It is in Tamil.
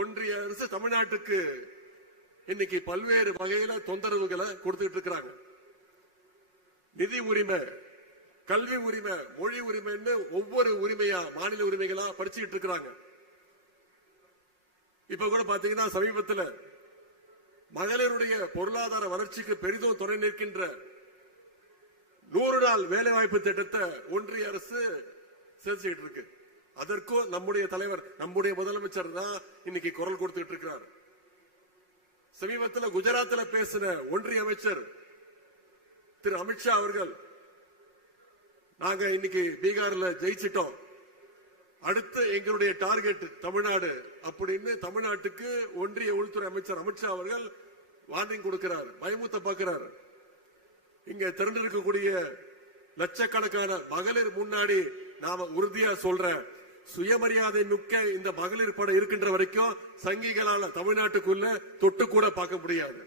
ஒன்றிய அரசு தமிழ்நாட்டுக்கு இன்னைக்கு பல்வேறு வகையில தொந்தரவுகளை கொடுத்துட்டு இருக்கிறாங்க. நிதி உரிமை, கல்வி உரிமை, மொழி உரிமைன்னு ஒவ்வொரு உரிமையா மாநில உரிமைகளா படிச்சுட்டு இருக்கிறாங்க. இப்ப கூட பாத்தீங்கன்னா சமீபத்தில் மகளிருடைய பொருளாதார வளர்ச்சிக்கு பெரிதும் துணை நிற்கின்ற 100 நாள் வேலைவாய்ப்பு திட்டத்தை ஒன்றிய அரசு செஞ்சுட்டு இருக்கு. அதற்கும் நம்முடைய தலைவர், நம்முடைய முதலமைச்சர் தான் இன்னைக்கு குரல் கொடுத்துட்டு இருக்கிறார். சமீபத்தில் குஜராத்தில் பேசின ஒன்றிய அமைச்சர் திரு அமித்ஷா அவர்கள், நாங்க இன்னைக்கு பீகார்ல ஜெயிச்சிட்டோம், அடுத்து எங்களுடைய டார்கெட் தமிழ்நாடு அப்படின்னு தமிழ்நாட்டுக்கு ஒன்றிய உள்துறை அமைச்சர் அமித்ஷா அவர்கள் வார்னிங் கொடுக்கிறார், பயமுத்த பார்க்கிறார். இங்க திரண்டிருக்கக்கூடிய லட்சக்கணக்கான மகளிர் முன்னாடி நாம உறுதியா சொல்ற, சுயமரியாதை மிக்க இந்த மகளிர் படை இருக்கின்ற வரைக்கும் சங்கிகளால தமிழ்நாட்டுக்குள்ள தொட்டு கூட பார்க்க முடியாது.